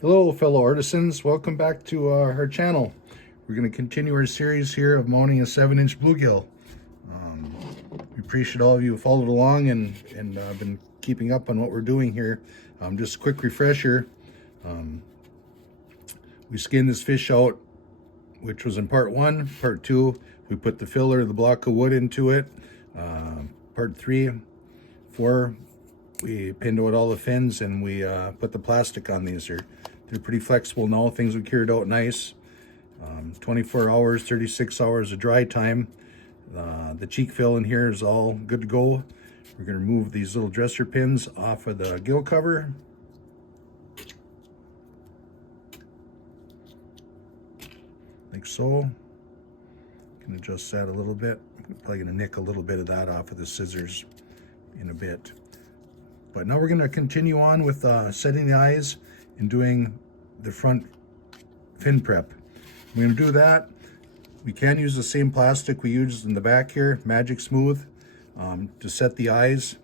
Hello fellow artisans, welcome back to our channel. We're going to continue our series here of mounting a 7-inch bluegill. We appreciate all of you who followed along and been keeping up on what we're doing here. Just a quick refresher. We skinned this fish out, which was in part 1. Part 2, we put the filler, the block of wood into it. Part 3, 4, we pinned out all the fins and we put the plastic on these. They're pretty flexible now. Things have cured out nice. 24 hours, 36 hours of dry time. The cheek fill in here is all good to go. We're going to remove these little dresser pins off of the gill cover. Like so. Can adjust that a little bit. I'm probably going to nick a little bit of that off of the scissors in a bit. But now we're going to continue on with setting the eyes and doing the front fin prep. We're going to do that. We can use the same plastic we used in the back here, Magic Smooth, to set the eyes.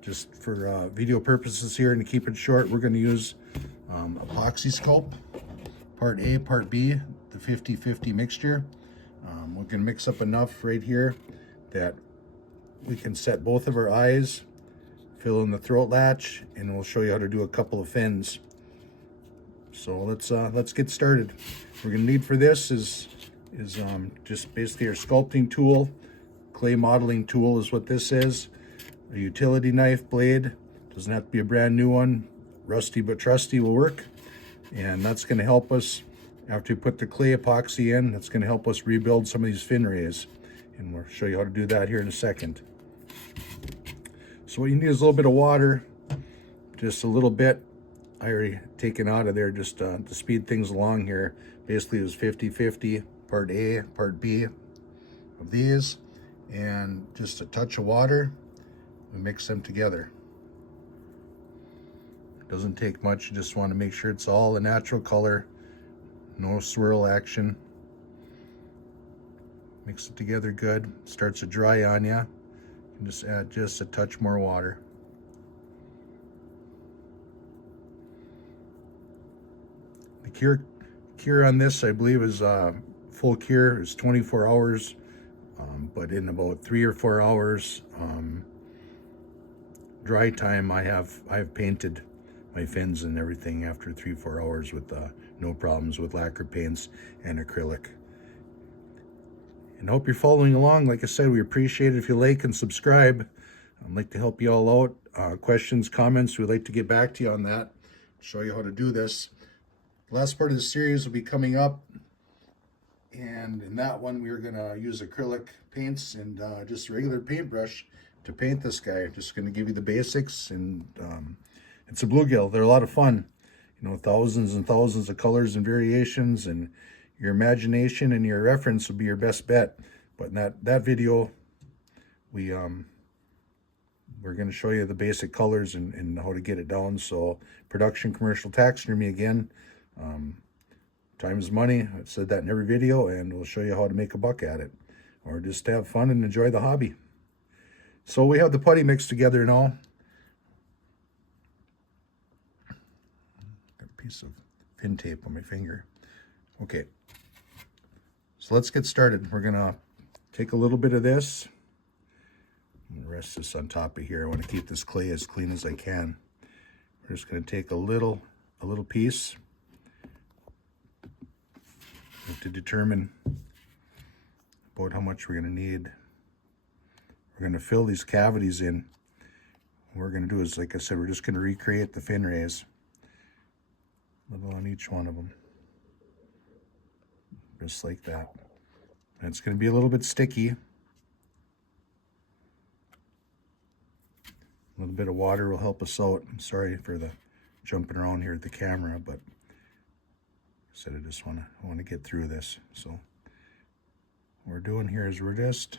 Just for video purposes here and to keep it short, we're going to use epoxy sculpt, part A, part B, the 50-50 mixture. We can mix up enough right here that we can set both of our eyes, fill in the throat latch, and we'll show you how to do a couple of fins. So let's get started. We're gonna need for this is just basically our sculpting tool, clay modeling tool is what this is. A utility knife blade, doesn't have to be a brand new one. Rusty but trusty will work. And that's gonna help us, after we put the clay epoxy in, that's gonna help us rebuild some of these fin rays. And we'll show you how to do that here in a second. So what you need is a little bit of water, just a little bit. I already taken out of there just to speed things along here. Basically it was 50-50, part A, part B of these, and just a touch of water. We mix them together. It doesn't take much, you just want to make sure it's all a natural color, no swirl action. Mix it together good. Starts to dry on you. And just add just a touch more water. The cure on this, I believe, is full cure is 24 hours, but in about 3 or 4 hours dry time, I have painted my fins and everything after 3-4 hours with no problems with lacquer paints and acrylic. And I hope you're following along. Like I said, we appreciate it if you like and subscribe. I'd like to help you all out. Questions, comments, we'd like to get back to you on that. Show you how to do this. The last part of the series will be coming up. And in that one, we're going to use acrylic paints and just a regular paintbrush to paint this guy. Just going to give you the basics. And it's a bluegill. They're a lot of fun. You know, thousands and thousands of colors and variations, and your imagination and your reference will be your best bet. But in that video, we're going to show you the basic colors and how to get it down. So production commercial taxidermy again. Time is money. I've said that in every video, and we'll show you how to make a buck at it, or just have fun and enjoy the hobby. So we have the putty mixed together now. Got a piece of pin tape on my finger. Okay, so let's get started. We're gonna take a little bit of this and rest this on top of here. I want to keep this clay as clean as I can. We're just gonna take a little piece. We have to determine about how much we're gonna need. We're gonna fill these cavities in. What we're gonna do is, like I said, we're just gonna recreate the fin rays. A little on each one of them. Just like that. And it's going to be a little bit sticky. A little bit of water will help us out. I'm sorry for the jumping around here at the camera, but I said I just want to get through this. So what we're doing here is we're just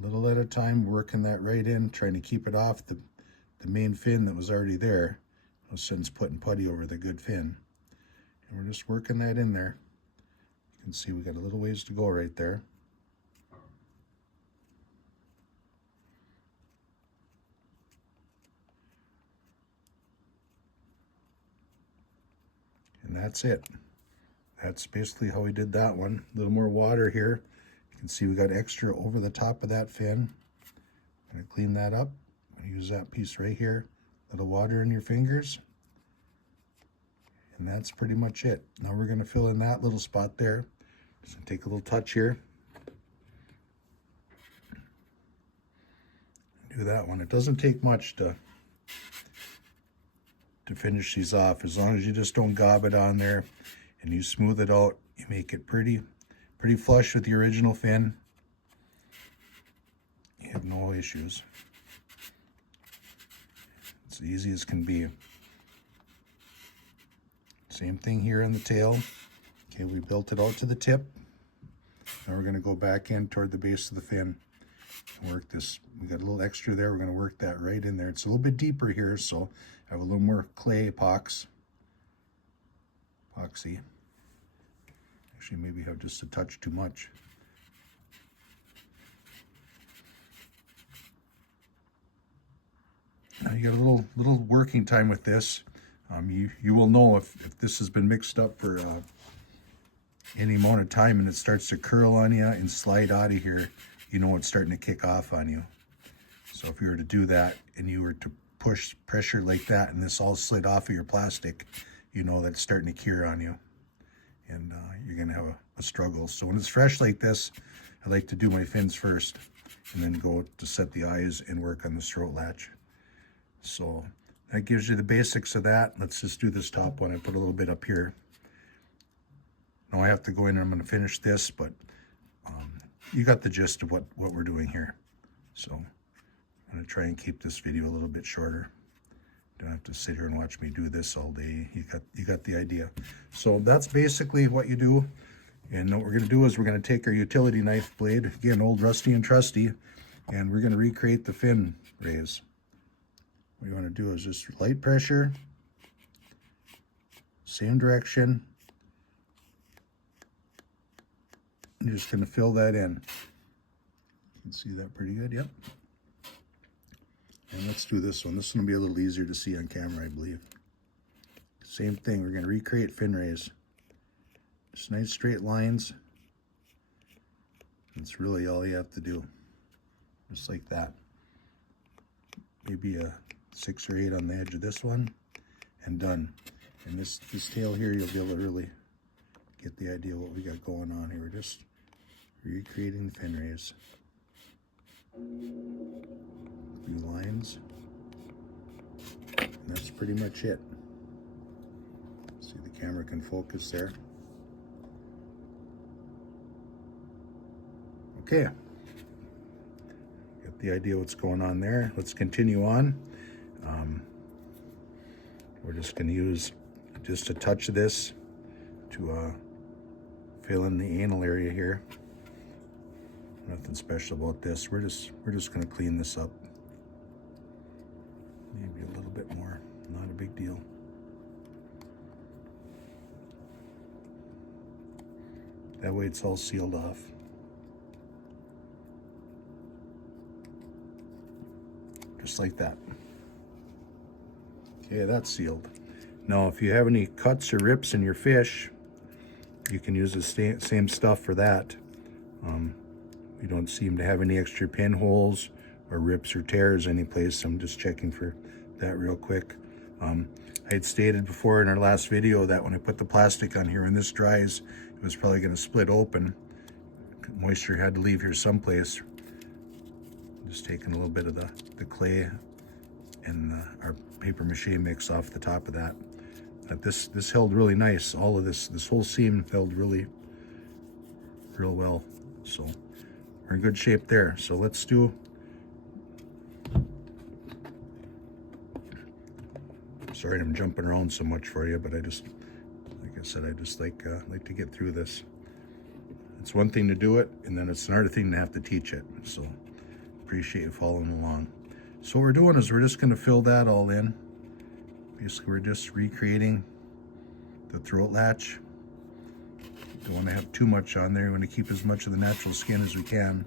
a little at a time working that right in, trying to keep it off the main fin that was already there. No sense putting putty over the good fin. And we're just working that in there. You can see we got a little ways to go right there. that's it. That's basically how we did that one. A little more water here. You can see we got extra over the top of that fin. I'm going to clean that up. I'm going to use that piece right here. A little water in your fingers. And that's pretty much it. Now we're going to fill in that little spot there. Just going to take a little touch here. Do that one. It doesn't take much to finish these off. As long as you just don't gob it on there and you smooth it out, you make it pretty flush with the original fin. You have no issues. It's easy as can be. Same thing here on the tail. Okay, we built it out to the tip. Now we're going to go back in toward the base of the fin and work this. We got a little extra there. We're going to work that right in there. It's a little bit deeper here, so I have a little more clay epoxy. Actually, maybe have just a touch too much. Now you got a little working time with this. You will know if this has been mixed up for any amount of time and it starts to curl on you and slide out of here, you know it's starting to kick off on you. So if you were to do that and you were to push pressure like that and this all slid off of your plastic, you know that's starting to cure on you. And you're going to have a struggle. So when it's fresh like this, I like to do my fins first and then go to set the eyes and work on the throat latch. So that gives you the basics of that. Let's just do this top one. I put a little bit up here. Now I have to go in and I'm going to finish this, but you got the gist of what we're doing here. So I'm going to try and keep this video a little bit shorter. Don't have to sit here and watch me do this all day. You got the idea. So that's basically what you do. And what we're going to do is we're going to take our utility knife blade, again, old rusty and trusty, and we're going to recreate the fin raise. What you want to do is just light pressure, same direction. I'm just going to fill that in. You can see that pretty good, yep. And let's do this one. This is going to be a little easier to see on camera, I believe. Same thing, we're going to recreate fin raise. Just nice straight lines. That's really all you have to do. Just like that. Maybe a 6 or 8 on the edge of this one, and done. And this tail here, you'll be able to really get the idea of what we got going on here. We're just recreating the fin raise. Few lines. And that's pretty much it. See, the camera can focus there. Okay. Got the idea what's going on there. Let's continue on. We're just going to use just a touch of this to fill in the anal area here. Nothing special about this. We're just going to clean this up. Maybe a little bit more. Not a big deal. That way it's all sealed off. Just like that. Okay, that's sealed. Now, if you have any cuts or rips in your fish, you can use the same stuff for that. We don't seem to have any extra pinholes or rips or tears anyplace. I'm just checking for that real quick. I had stated before in our last video that when I put the plastic on here and this dries, it was probably going to split open. Moisture had to leave here someplace. Just taking a little bit of the clay and our paper mache mix off the top of that. But this held really nice. All of this whole seam held real well. So we're in good shape there. So let's do. Sorry, I'm jumping around so much for you, but I just, like I said, I just like to get through this. It's one thing to do it, and then it's another thing to have to teach it. So appreciate you following along. So what we're doing is we're just going to fill that all in. Basically, we're just recreating the throat latch. Don't want to have too much on there. We want to keep as much of the natural skin as we can.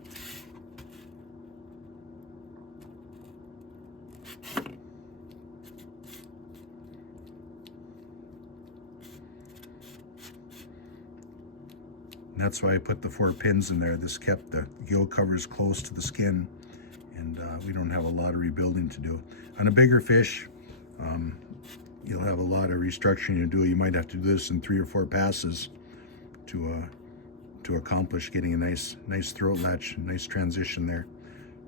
And that's why I put the 4 pins in there. This kept the gill covers close to the skin, and we don't have a lot of rebuilding to do. On a bigger fish, you'll have a lot of restructuring to do. You might have to do this in 3 or 4 passes to accomplish getting a nice throat latch, nice transition there.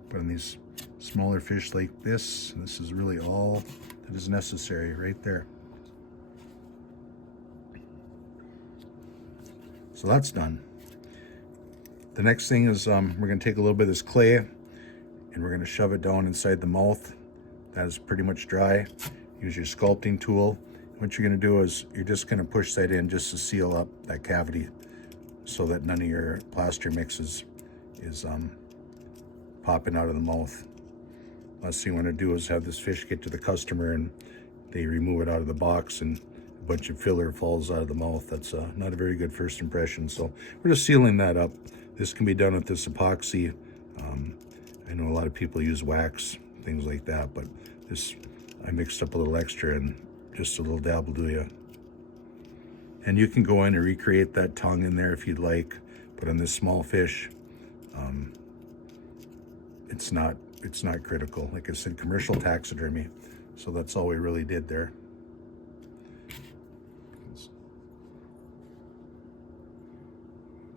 But on these smaller fish like this is really all that is necessary right there. So that's done. The next thing is we're going to take a little bit of this clay and we're going to shove it down inside the mouth. That is pretty much dry. Use your sculpting tool. What you're going to do is you're just going to push that in just to seal up that cavity so that none of your plaster mix is popping out of the mouth. Last thing you want to do is have this fish get to the customer and they remove it out of the box and a bunch of filler falls out of the mouth. That's not a very good first impression. So we're just sealing that up. This can be done with this epoxy. I know a lot of people use wax, things like that, but this, I mixed up a little extra and just a little dab will do you. And you can go in and recreate that tongue in there if you'd like, but on this small fish, it's not critical. Like I said, commercial taxidermy. So that's all we really did there.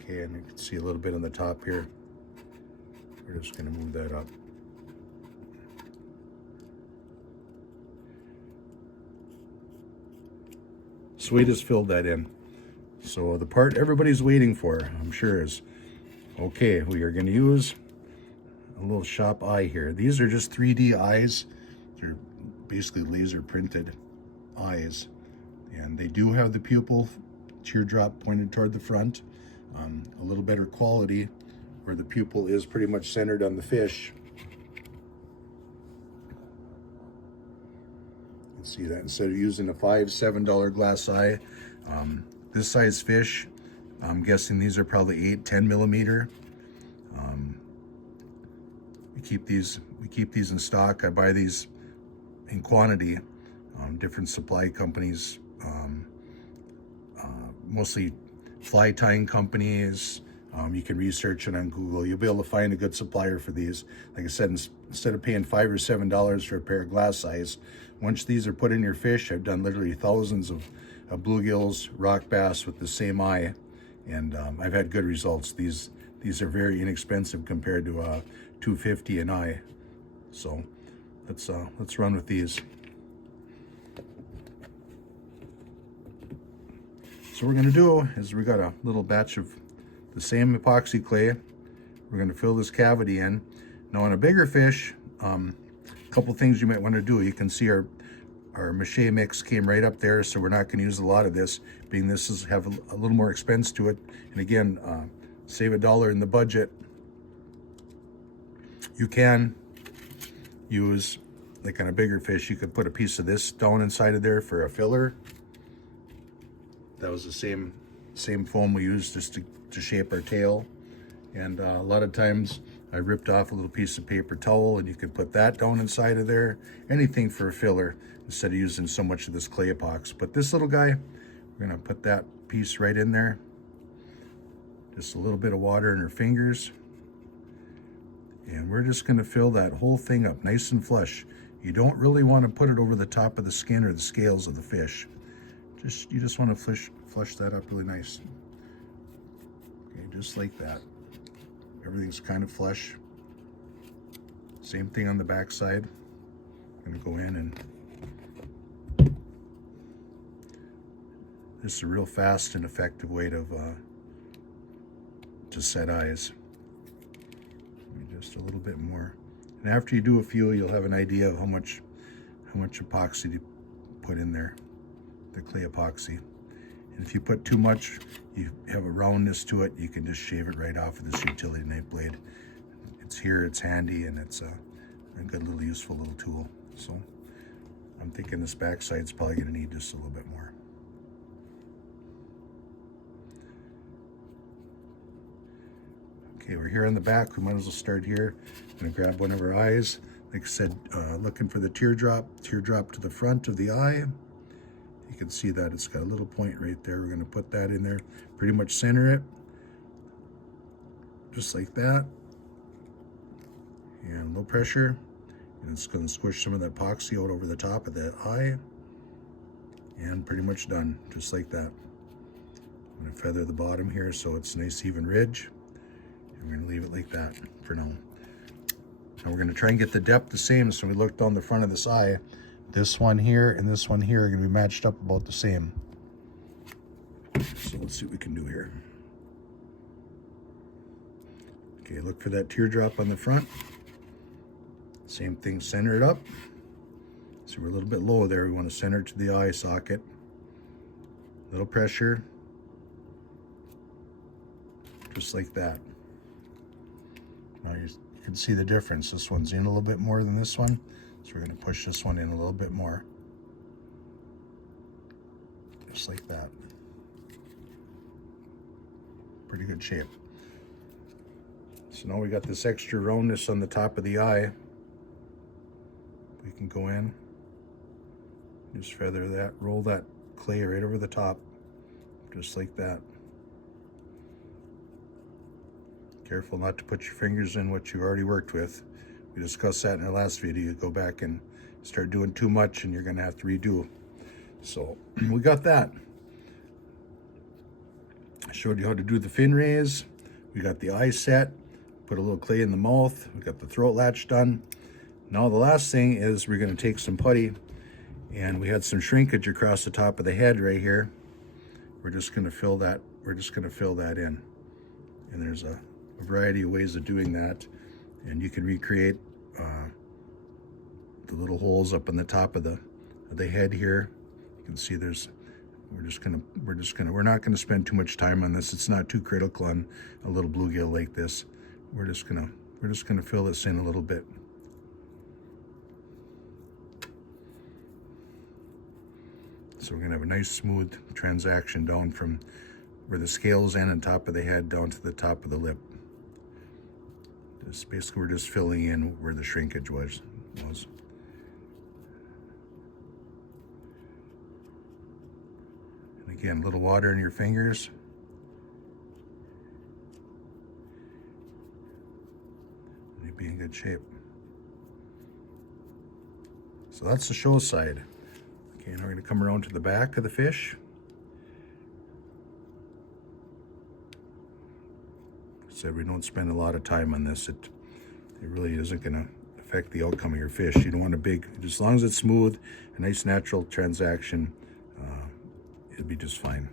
Okay, and you can see a little bit on the top here. We're just going to move that up. So we just filled that in. So the part everybody's waiting for, I'm sure, is, okay, we are going to use a little shop eye here. These are just 3D eyes. They're basically laser printed eyes. And they do have the pupil teardrop pointed toward the front. A little better quality where the pupil is pretty much centered on the fish. You can see that instead of using a $5, $7 glass eye, this size fish, I'm guessing these are probably 8, 10 millimeter. We keep these in stock. I buy these in quantity. Different supply companies, mostly fly tying companies. You can research it on Google. You'll be able to find a good supplier for these. Like I said, instead of paying $5 or $7 for a pair of glass eyes, once these are put in your fish, I've done literally thousands of bluegills, rock bass with the same eye, and I've had good results. These are very inexpensive compared to $250 an eye. So let's run with these. So what we're going to do is we got a little batch of the same epoxy clay. We're going to fill this cavity in. Now on a bigger fish, a couple things you might want to do. You can see our mache mix came right up there, so we're not going to use a lot of this, being this is have a little more expense to it. And again, save $1 in the budget. You can use, like on a bigger fish, you could put a piece of this down inside of there for a filler. That was the same foam we used just to shape our tail. And a lot of times I ripped off a little piece of paper towel and you could put that down inside of there. Anything for a filler instead of using so much of this clay epoxy. But this little guy, we're gonna put that piece right in there. Just a little bit of water in her fingers. And we're just gonna fill that whole thing up nice and flush. You don't really want to put it over the top of the skin or the scales of the fish. You just want to flush that up really nice. Okay, just like that. Everything's kind of flush. Same thing on the back side. I'm gonna go in and this is a real fast and effective way to set eyes. Just a little bit more. And after you do a few, you'll have an idea of how much epoxy to put in there. The clay epoxy. And if you put too much, you have a roundness to it, you can just shave it right off with this utility knife blade. It's here, it's handy, and it's a good little useful little tool. So I'm thinking this back side's probably gonna need just a little bit more. Okay, we're here on the back. We might as well start here. I'm gonna grab one of our eyes. Like I said, looking for the teardrop to the front of the eye. You can see that it's got a little point right there. We're going to put that in there, pretty much center it. just like that, and low pressure, and it's going to squish some of that epoxy out over the top of the eye, and pretty much done, just like that. I'm going to feather the bottom here so it's a nice even ridge, and we're going to leave it like that for now. Now we're going to try and get the depth the same, so we look down the front of this eye. This one here and this one here are going to be matched up about the same. So let's see what we can do here. Okay, look for that teardrop on the front. Same thing, center it up. So we're a little bit low there. We want to center it to the eye socket. Little pressure. Just like that. Now you can see the difference. This one's in a little bit more than this one. So we're going to push this one in a little bit more. Just like that. Pretty good shape. So now we got this extra roundness on the top of the eye. We can go in, just feather that, roll that clay right over the top, just like that. Careful not to put your fingers in what you already worked with. We discussed that in our last video. You go back and start doing too much and you're going to have to redo. So we got that. I showed you how to do the fin raise. We got the eye set, put a little clay in the mouth. We got the throat latch done. Now the last thing is we're going to take some putty, and we had some shrinkage across the top of the head right here. We're just going to fill that. We're just going to fill that in. And there's a variety of ways of doing that, and you can recreate the little holes up on the top of the head here. You can see there's. We're not gonna spend too much time on this. It's not too critical on a little bluegill like this. We're just gonna fill this in a little bit. So we're gonna have a nice smooth transaction down from where the scales end on top of the head down to the top of the lip. Just basically, we're just filling in where the shrinkage was. Again, a little water in your fingers. And you'll be in good shape. So that's the show side. Okay, now we're going to come around to the back of the fish. I said we don't spend a lot of time on this. It really isn't going to affect the outcome of your fish. You don't want a big, just as long as it's smooth, a nice natural transaction, it'll be just fine.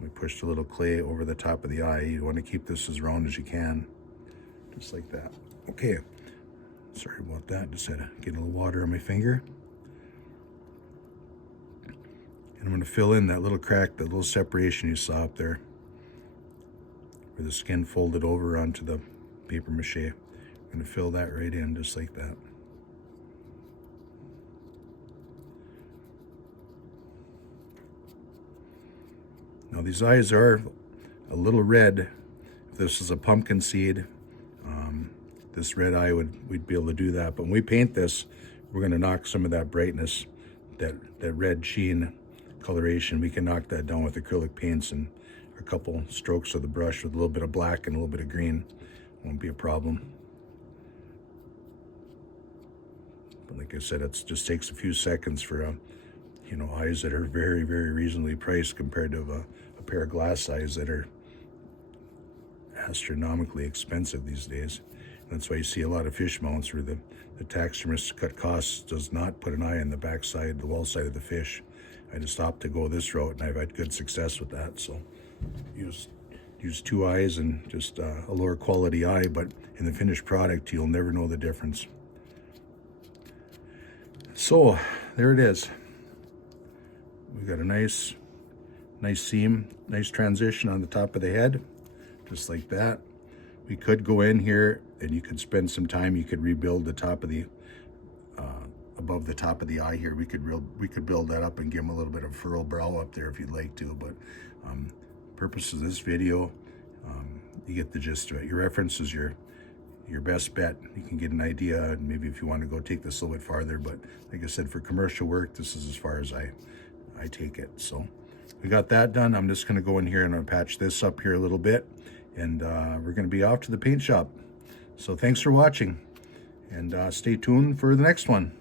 We pushed a little clay over the top of the eye. You want to keep this as round as you can, just like that. Okay, sorry about that. Just had to get a little water on my finger. And I'm going to fill in that little crack, that little separation you saw up there, where the skin folded over onto the paper mache. I'm going to fill that right in, just like that. Now these eyes are a little red. If this is a pumpkin seed, this red eye we'd be able to do that. But when we paint this, we're going to knock some of that brightness, that red sheen coloration. We can knock that down with acrylic paints and a couple strokes of the brush with a little bit of black and a little bit of green. Won't be a problem. But like I said, it just takes a few seconds for eyes that are very, very reasonably priced compared to a pair of glass eyes that are astronomically expensive these days. That's why you see a lot of fish mounts where the taxidermist to cut costs does not put an eye on the backside, the wall side of the fish. I just opted to go this route, and I've had good success with that. So use two eyes and just a lower quality eye, but in the finished product, you'll never know the difference. So there it is. We've got a nice seam, nice transition on the top of the head, just like that. We could go in here and you could spend some time. You could rebuild the top of the, above the top of the eye here. We could build that up and give them a little bit of furrow brow up there if you'd like to. But purpose of this video, you get the gist of it. Your reference is your best bet. You can get an idea, and maybe if you want to go take this a little bit farther. But like I said, for commercial work, this is as far as I take it. So we got that done. I'm just going to go in here and I'll patch this up here a little bit, and we're going to be off to the paint shop. So thanks for watching, and stay tuned for the next one.